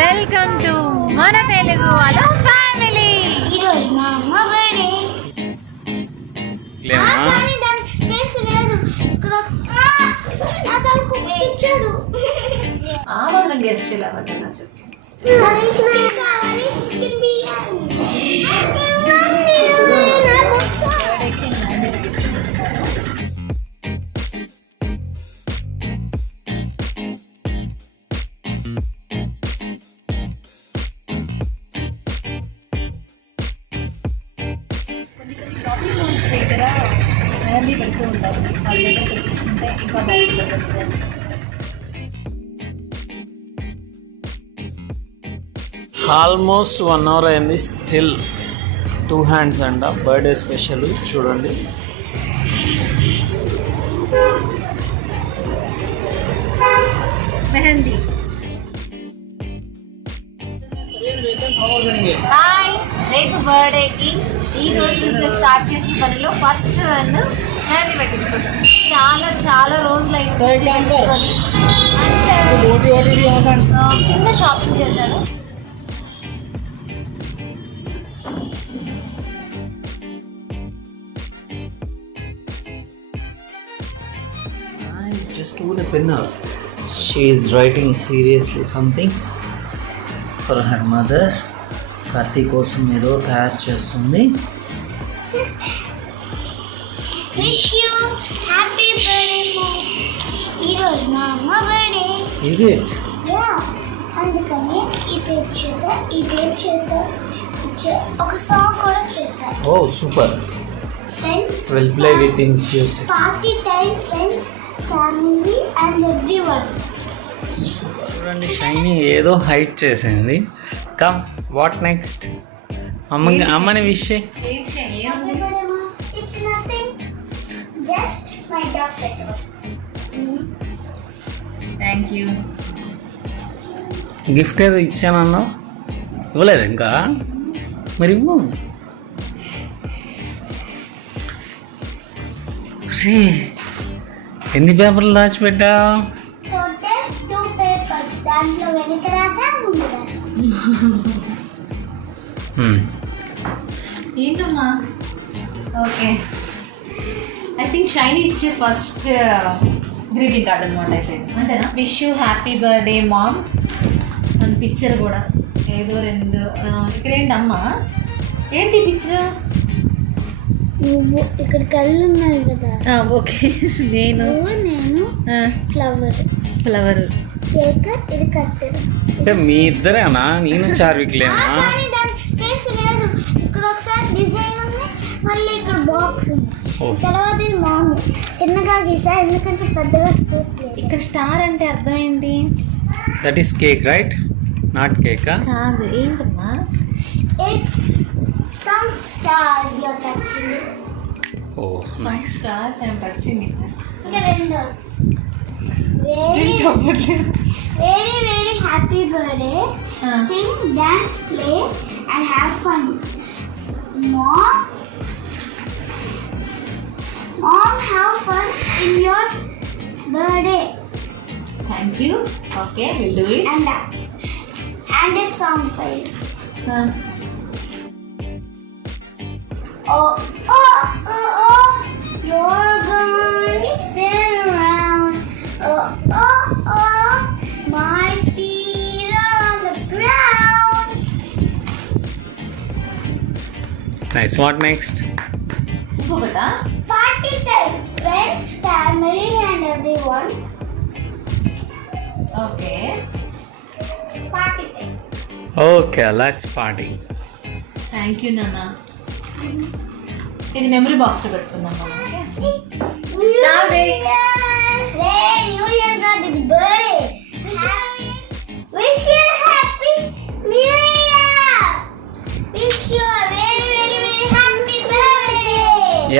Welcome to మన తెలుగు వాళ్ళ family. ఈరోజు మా అమ్మ బర్త్డే. కానీ దానికి స్పేస్ లేదు. ఇక్కడ నా తలకు ఇచ్చాడు. ఆమోదం గెస్ట్ ఇలా పట్టిన చెప్పు. చికెన్ కావాలి, చికెన్ బిర్యానీ. దగ్గర మెహందీ పెడుతూ ఉంటారు. వాళ్ళ దగ్గర పెట్టుకుంటే ఇంకా బాగుంటుంది. ఆల్మోస్ట్ 1 hour అయింది. స్టిల్ 2 hands అంట. బర్త్డే స్పెషల్ చూడండి. మెహందీ. హాయ్, రేపు బర్త్డేకి ఈ రోజు నుంచి స్టార్ట్ చేసిన పనిలో ఫస్ట్ మెహందీ పెట్టించుకుంటాం. చాలా చాలా రోజులు అయింది. చిన్న షాపింగ్ చేశాను. Just hold a pen up. She is writing seriously something for her mother. Karthi కోసం ఏదో తయారు చేస్తుంది. విష్ యూ హ్యాపీ బర్త్డే మమ్. ఈరోజు మా అమ్మ బర్త్డే. Is it? అందుకని ఈ పేజ్ చేసా ఒక సాంగ్ కూడా చేశా. Oh, super. Friends We'll play with in few seconds. Party time friends family and everyone. చూడండి, షైనీ ఏదో హైట్ చేసింది. Come, what next? అమ్మని విష్ చేయి. It's nothing, just my doctor. Thank you. Gift ఏదో ఇచ్చానన్నావు, ఇవ్వలేదు ఇంకా? మరి ఇవ్వు. ఎన్ని పేపర్లు దాచిపెట్టావు? Total 2 papers. దాంట్లో వెనక రాసా, ముందు రాసా. ఏంటమ్మా? ఓకే, ఐ థింక్ షైనీ ఇచ్చే ఫస్ట్ గ్రీటింగ్ కార్డ్ అనమాట. అయితే అంతేనా? Wish you happy birthday mom అని పిక్చర్ కూడా ఏదో 2 ఇక్కడ ఏంటమ్మా? ఏంటి పిక్చర్? నువ్వు ఇక్కడ కళ్ళు ఉన్నాయి కదా. ఓకే, నేను ఫ్లవర్ కేక్, ఇది కట్టెడు. అంటే మీ ఇద్దరేనా? నేను చార్విక్లేనా? కానీ దానికి స్పేస్ లేదు. ఇక్కడ ఒకసారి డిజైన్ ఉంది, మళ్ళీ ఇక్కడ బాక్స్ ఉంది. తర్వాత ఇది మామూలు చిన్నగా గీసా, ఎందుకంటే పెద్దగా స్పేస్ లేదు. ఇక్కడ స్టార్ అంటే అర్థం ఏంటి? That is cake right, not కేకా? కాదు, ఏంటమ్మా? It's some stars you are touching. Oh nice. Stars and touching. ఇంకా రెండో very very happy birthday. Sing, dance, play and have fun. Mom, have fun in your birthday. Thank you. Okay, we'll do it. And a song for you. Oh, you're gonna spin around. Oh, my feet are on the ground. Nice. What next? ఇంకొకటా? Party time, friends, family and everyone. Okay. Party time. Okay, let's party. Thank you నాన్న. ఇది memory బాక్స్లో పెట్టుకుందాం మనం. Okay, Hey, New Year got his birthday. Wish you happy New Year. Wish you a very very very happy birthday.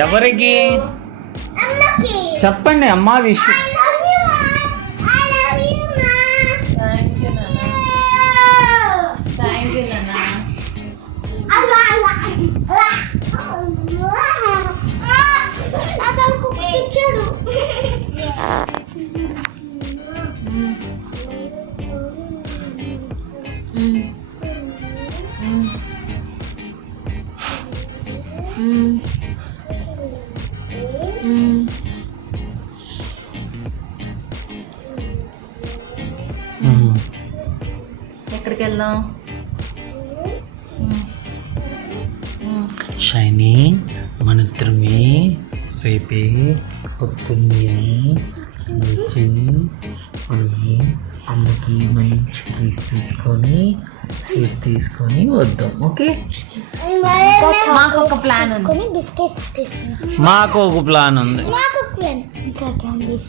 ఎవరికి అమ్మకి చెప్పండి? అమ్మా wish. I love you, Ma. I love you, Ma. Thank you నాన్న. Thank you నాన్న. Allah. నా తలకు ఇచ్చాడు. ఎక్కడికి వెళ్దాం? షైనీ మన ఇద్దరమే రేపే పొద్దున్నే లేచి పోయి అమ్మకి మంచి స్వీట్ తీసుకొని వద్దాం. ఓకే, మాకు ఒక ప్లాన్ ఉంది. బిస్కెట్స్ తీసుకున్నాం. మాకు ఒక ప్లాన్ ఉంది. మాకు ఒక ప్లాన్. ఇంకా క్యాండీస్.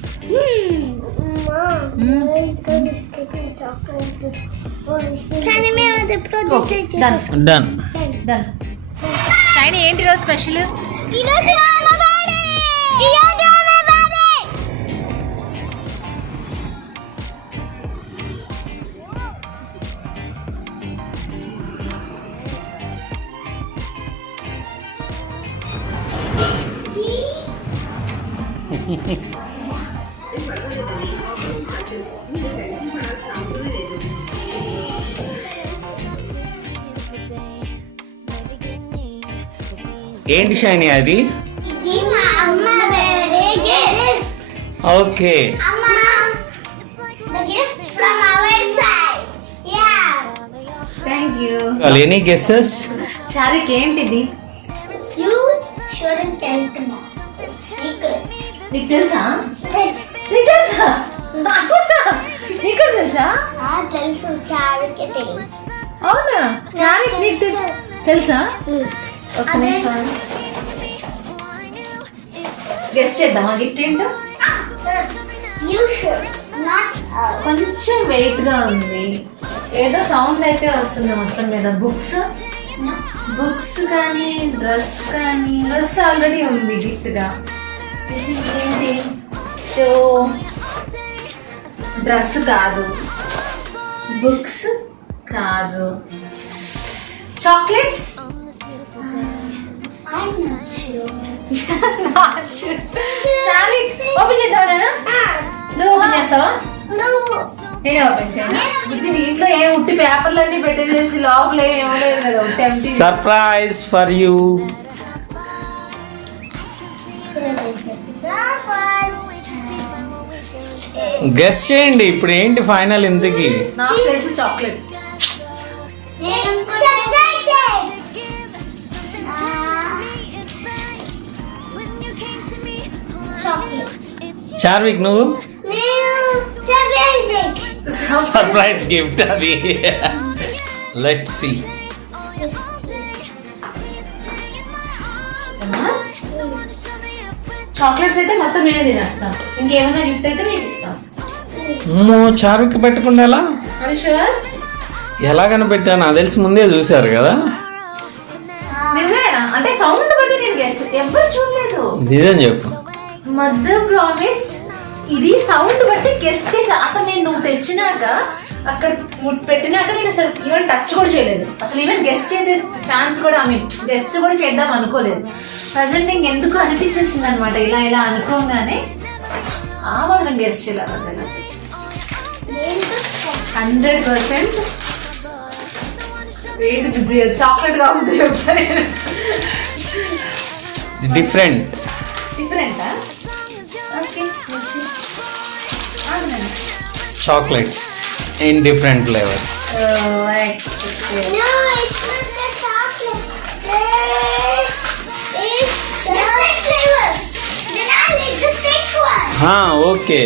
కానీ మేము అది ఎప్పుడో డిసైడ్ చేసేసుకున్నాం. డన్. డన్. షైనీ ఏంటి రోజు స్పెషల్? ఈరోజు మా అమ్మ బర్త్డే. ఈరోజు మా అమ్మ బర్త్డే. ఏంటి షైనీ అది? ఇది మా అమ్మ బర్త్డే గిఫ్ట్. ఓకే, అమ్మ, the gift from our side. Yeah. Thank you. Any guesses? చారికి ఏంటిది? You shouldn't tell to mom. It's secret. నీకు తెలుసా? Yes. నీకు తెలుసా? నీకు కూడా తెలుసా? తెలుసు, చారుకే తెలుసు. అవునా? చారికి నీకు తెలుసా? ఒక్క అదే. నిమిషం గెస్ట్ చేద్దామా గిఫ్ట్ ఏంటో? You should not. కొంచెం వెయిట్ గా ఉంది, ఏదో సౌండ్ అయితే వస్తుంది మొత్తం మీద. బుక్స్ కానీ డ్రెస్ ఆల్రెడీ ఉంది గిఫ్ట్ గా. ఏంటి? సో డ్రెస్ కాదు, బుక్స్ కాదు, చాక్లెట్స్. I'm not sure. చాలి ఓపెన్ చేద్దామా? నువ్వు ఓపెన్ చేస్తావా? No. నేనే ఓపెన్ చేయను. బుజ్జి, ఇంట్లో ఏం ఉట్టి పేపర్లు అన్ని పెట్టేసేసి లోపల ఏమో లేదు కదా, ఉట్టి empty. Surprise for you. Guess చేయండి ఇప్పుడు ఏంటి ఫైనల్ ఇంతకి? నాకు తెలిసి చాక్లెట్స్. చార్విక్ నువ్వు? సర్ప్రైజ్ గిఫ్ట్ అది. Let's see. చాక్లెట్స్ అయితే మొత్తం నేనే తినేస్తాను, ఇంకేమైనా గిఫ్ట్ అయితే మీకు ఇస్తాను. చార్విక్ పెట్టకుండా ఎలా? అది షూర్. ఎలా కనిపెట్టా? నాకు తెలిసి ముందే చూసారు కదా. నిజమేనా? అంటే సౌండ్ బట్టి నేను గెస్, ఎవరు చూడలేదు. నిజం చెప్పు. మదర్ ప్రామిస్, ఇది సౌండ్ బట్టి గెస్ చేసా. అసలు నేను నువ్వు తెచ్చినాక అక్కడ పెట్టినాక నేను అసలు ఈవెన్ టచ్ కూడా చేయలేదు. అసలు ఈవెన్ గెస్ చేసే ఛాన్స్ కూడా, గెస్ కూడా చేద్దాం అనుకోలేదు. ప్రజెంట్ ఎందుకు అనిపించేసింది అనమాట, ఇలా అనుకోగానే ఆ మాత్రం గెస్ చేయలేదు. 100% చాక్లెట్ కాకుండా చెప్తా నేను. డిఫరెంటా? Okay, chocolates in different flavours. Okay,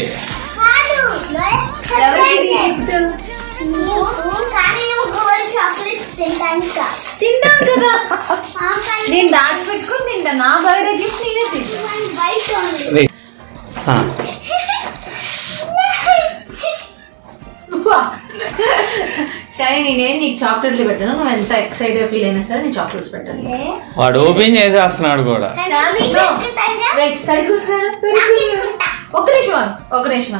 తింటాను కదా, నేను దాచిపెట్టుకుని తింటా. నా బర్త్డే గిఫ్ట్ నేనే తింటా. షైనీ, నేను నీకు చాక్లెట్లు పెట్టాను, నువ్వు ఎంత ఎక్సైటెడ్ ఫీల్ అయినా సరే నేను చాక్లెట్స్ పెట్టాను. వాడు ఓపెన్ చేసేస్తున్నాడు కూడా. ఒక నిమిషం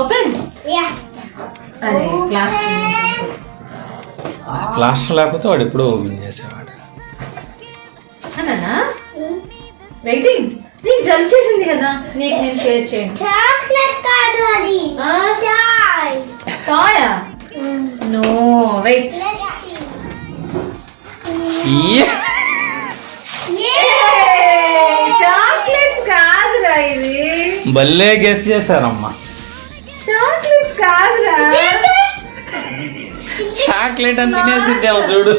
ఓపెన్. అరే ప్లాస్టర్ లేకపోతే వాడు ఎప్పుడో ఓపెన్ చేసేవాడు. అన్నా వెయిటింగ్. నీకు జంప్ చేసింది కదా, నీకు నేను షేర్ చేయండి. చాక్లెట్ కాదు అది. వెయిట్. చాక్లెట్స్ కాదురా ఇది. భలే గెస్ చేశారమ్మా. చాక్లెట్స్ కాదురా. చాక్లెట్ అని తినేసిద్దాము చూడు.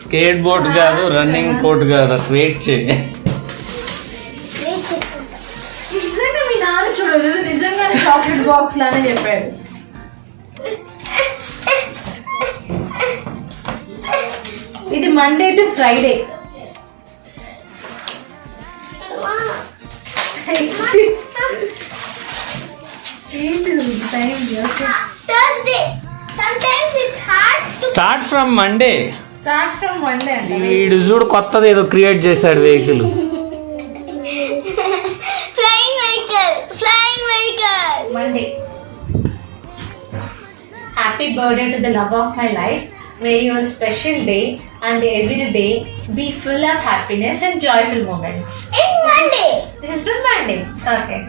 స్కేట్ బోర్డ్ కాదు, రన్నింగ్ కోట్ కాదు. వెయిట్ చేయి. నిజంగా మీ నాన్న చూడలేదు, నిజంగానే చాక్లెట్ బాక్స్ లానే చెప్పాడు. ఇది మండే టు ఫ్రైడే. ఏంటి time? Thursday. Sometimes it's hard to start from Monday. Start from Monday అంటే వీడు చూడు కొత్తది ఏదో క్రియేట్ చేశాడు vehicle. flying vehicle. Monday. Happy birthday to the love of my life. May your special day and every day be full of happiness and joyful moments. It's Monday. This is for Monday. Okay.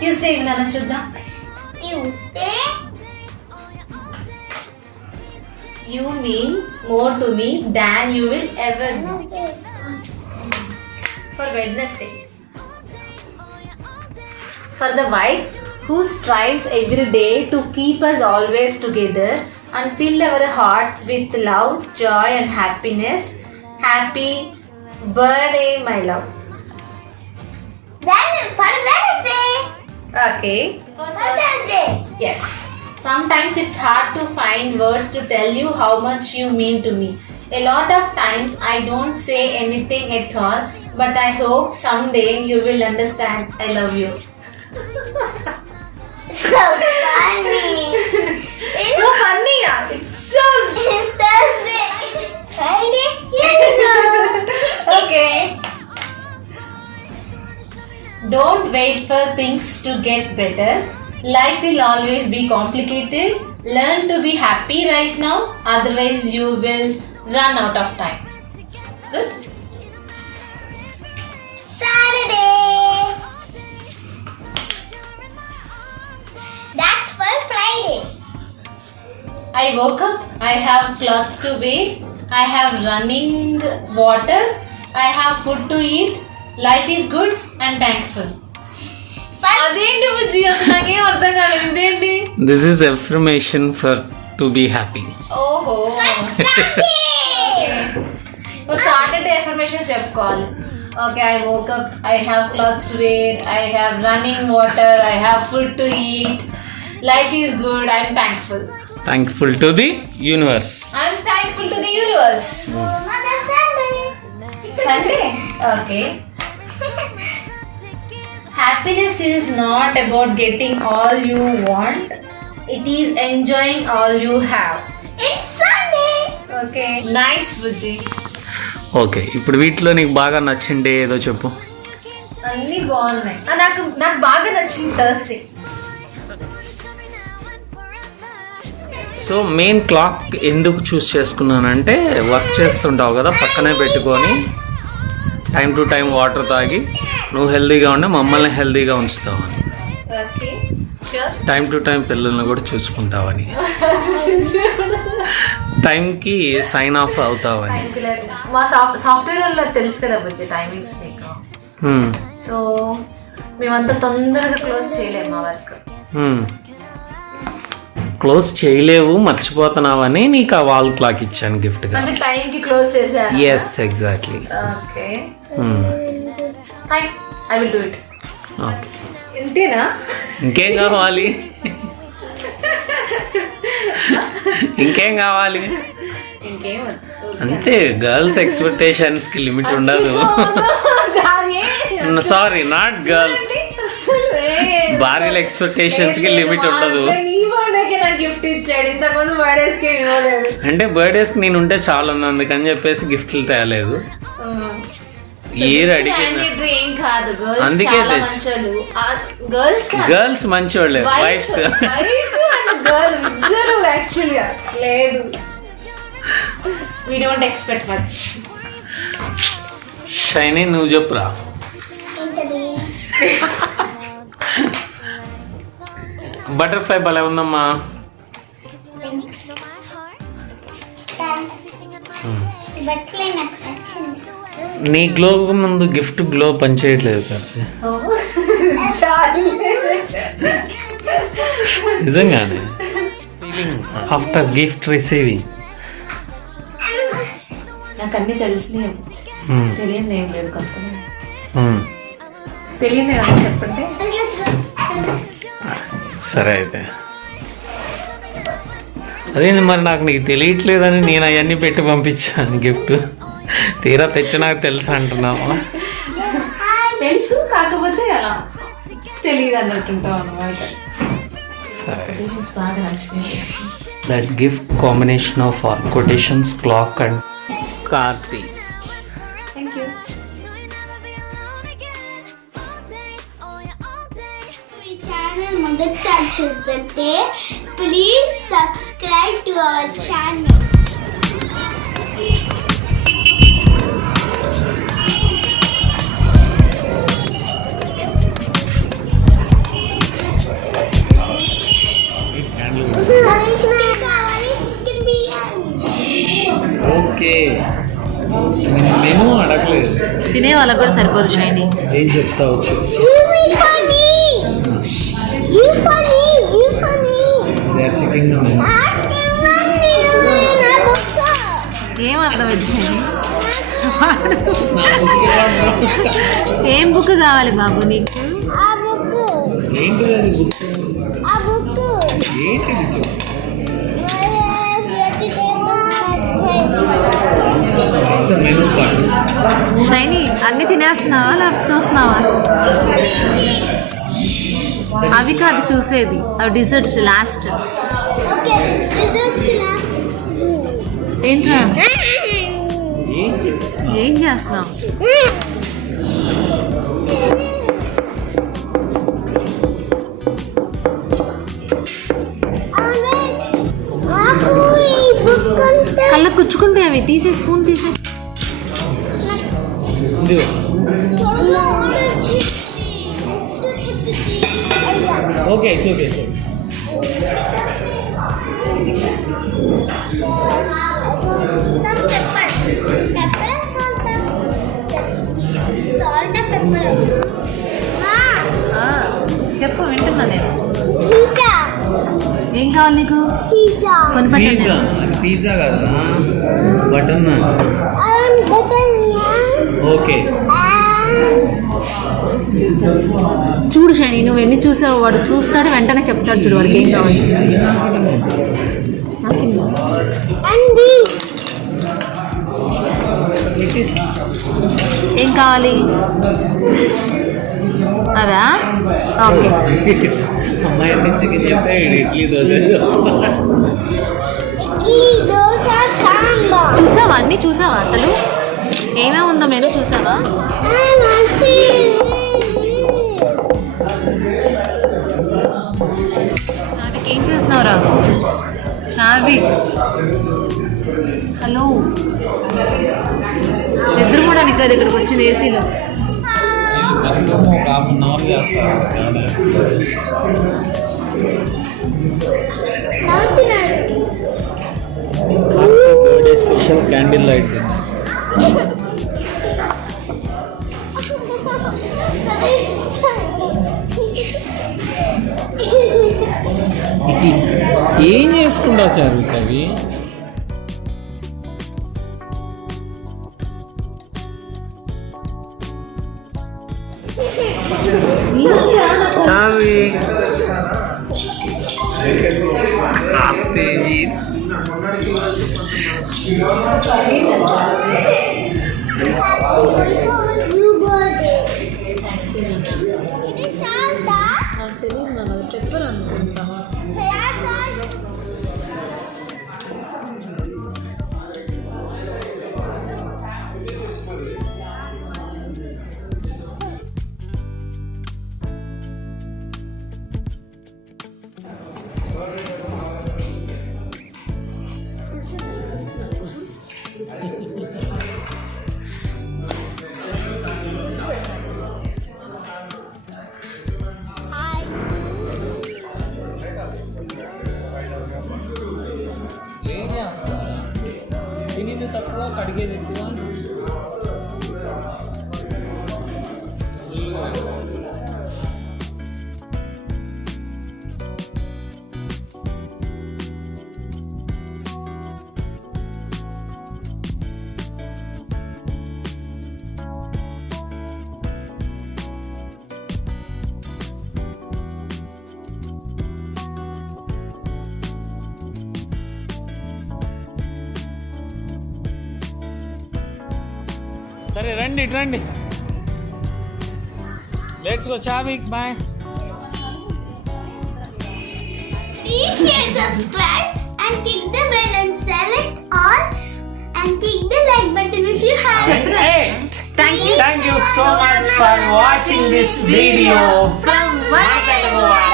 Tuesday ఏమన్నా చూద్దాం. Tuesday. You mean more to me than you will ever know. For Wednesday. For the wife who strives every day to keep us always together and fill our hearts with love, joy and happiness. Happy birthday, my love. Then for Wednesday. Okay. For Thursday. Yes. Sometimes it's hard to find words to tell you how much you mean to me. A lot of times I don't say anything at all, but I hope someday you will understand I love you. So funny. It's So funny, yeah. It's so Thursday. Friday. Here you go. okay. Don't wait for things to get better. Life will always be complicated. Learn to be happy right now, otherwise you will run out of time. Good? Saturday. That's for Friday. I woke up, I have clothes to wear, I have running water, I have food to eat. Life is good, I'm thankful. అదేంటి బుజ్జి, అసలు నాకేం అర్థం కాలేదు. ఇదేంటి? This is affirmation for to be happy. ఓహో. Saturday affirmations చెప్పుకోవాలి. Okay, I woke up, I have clothes to wear, I have running water, I have food to eat, life is good, I'm thankful. Thankful to the universe. I'm thankful to the universe. Another Sunday. Sunday. Okay. Happiness is not about getting all you want. It is enjoying all you have. It's Sunday. Okay. Nice, Buji. Okay, ఇప్పుడు వీటిలో నీకు బాగా నచ్చిండే ఏదో చెప్పు. అన్నీ బాగున్నాయి. నాకు బాగా నచ్చింది థర్స్డే. సో మెయిన్ క్లాక్ ఎందుకు చూస్ చేసుకున్నానంటే, వర్క్ చేస్తుంటావు కదా, పక్కనే పెట్టుకొని టైం టు టైం వాటర్ తాగి నువ్వు హెల్తీగా ఉండి మమ్మల్ని హెల్తీగా ఉంచుతావని, okay sure. Time to time పిల్లల్ని కూడా చూసుకుంటావని, టైంకి సైన్ ఆఫ్ అవుతావని. మా సాఫ్ట్వేర్ వాళ్ళు తెలుసు కదా బుజ్జి టైమింగ్స్ నీకు. సో మేమంతా తొందరగా క్లోజ్ చేయలేము మా వర్క్. క్లోజ్ చేయలేవు, మర్చిపోతున్నావని నీకు ఆ వాల్ క్లాక్ ఇచ్చాను గిఫ్ట్గా. అంటే టైంకి క్లోజ్ చేశారు. Yes, exactly. Okay, I will do it. Okay, ఇంతేనా? ఇంకేం కావాలి? ఇంకేం కావాలి? ఇంకేం అంతే, గర్ల్స్ ఎక్స్పెక్టేషన్స్కి లిమిట్ ఉండదు. సారీ, నాట్ గర్ల్స్, భార్యల ఎక్స్పెక్టేషన్స్కి లిమిట్ ఉండదు. గిఫ్ట్ ఇచ్చాడు, ఇంతకుముందు బర్త్డేస్కి ఇవ్వలేదు. అంటే బర్త్డేస్కి నేను ఉంటే చాలా ఉంది, అందుకని చెప్పేసి గిఫ్ట్లు తేలేదు. ఏం కాదు, అందుకే గర్ల్స్ మంచివాళ్ళే, వైఫ్స్ యాక్చువల్గా లేదు. We don't expect much. Shiny, నువ్వు చెప్పురా. బటర్ఫ్లై భలే ఉందమ్మా. బట్టలే నాకు నచ్చింది. నీ గ్లో ముందు గిఫ్ట్ గ్లో పనిచేయట్లేదు కాబట్టి నిజంగానే ఫీలింగ్ ఆఫ్టర్ గిఫ్ట్ రిసీవింగ్. నాకు అన్నీ తెలిసినవి తెలియదు ఏం లేదు కొత్తగా తెలియదు కదా చెప్పండి. సరే అయితే అదేంది మరి నాకు నీకు తెలియట్లేదని నేను అవన్నీ పెట్టి పంపించాను గిఫ్ట్. తీరా తెచ్చి నాకు తెలుసు అంటున్నావా? తెలుసు కాకపోతే అలా తెలియదు అన్నట్టుంటాం అన్నమాట. సరే బాగా నచ్చినాయి. That gift combination of our quotations clock and Karthi. Thank you. ఈ ఛానల్ మొదటిసారి చూస్తుంటే please subscribe to our channel. Chicken biryani. Okay menu అడగలేదు. తినే వాళ్ళకి కూడా సరిపోదు షైనీ. ఏం చెప్తావు? చికెన్ ఏం అర్థమైంది షైనీ? ఏం బుక్ కావాలి బాబు నీకు? షైనీ అన్ని తినేస్తున్నావా లేకపోతే చూస్తున్నావా? అవి కాదు చూసేది, అవి డిజర్ట్స్ లాస్ట్. ఏంట్రా ఏం చేస్తున్నావు? కళ్ళకు కుచ్చుకుంటే అవి తీసే, స్పూన్ తీసే. Okay it's okay. చెప్పు వింటున్నా నేను. ఏం కావాలి నీకు? కొని పిజ్జా. అది పిజ్జా కదా, బటన్. ఓకే చూడు షైనీ, నువ్వు ఎన్ని చూసావు వాడు చూస్తాడు వెంటనే చెప్తాడు. చూడు వాడికి ఏం కావాలి. ఏం కావాలి? అవా? ఓకే. అమ్మాయి అన్ని చికెన్ చెప్తే ఇడ్లీ దోశ. చూసావా అన్నీ చూసావా? అసలు ఏమేమి ఉందో మెనూ చూసావా? ఏం చేస్తున్నావురా చార్వి? హలో, నిద్ర కూడా నీకు అది ఇక్కడికి వచ్చింది ఏసీలో. ఒక హాఫ్ అన్ అవర్ చేస్తాను. Birthday special candle light. ఏం చేసుకుంటావు చారు అవి? తెలియదు నన్ను, అది పెప్పర్ అనుకుంటా. ఎక్కువ కడిగేది ఎక్కువ. సరే రండి ఇటు రండి. లెట్స్ గో చావిక్ bye. Please share, subscribe and click the bell and select all and click the like button if you have it. Hey, thank you so much for watching this video from Mangalore.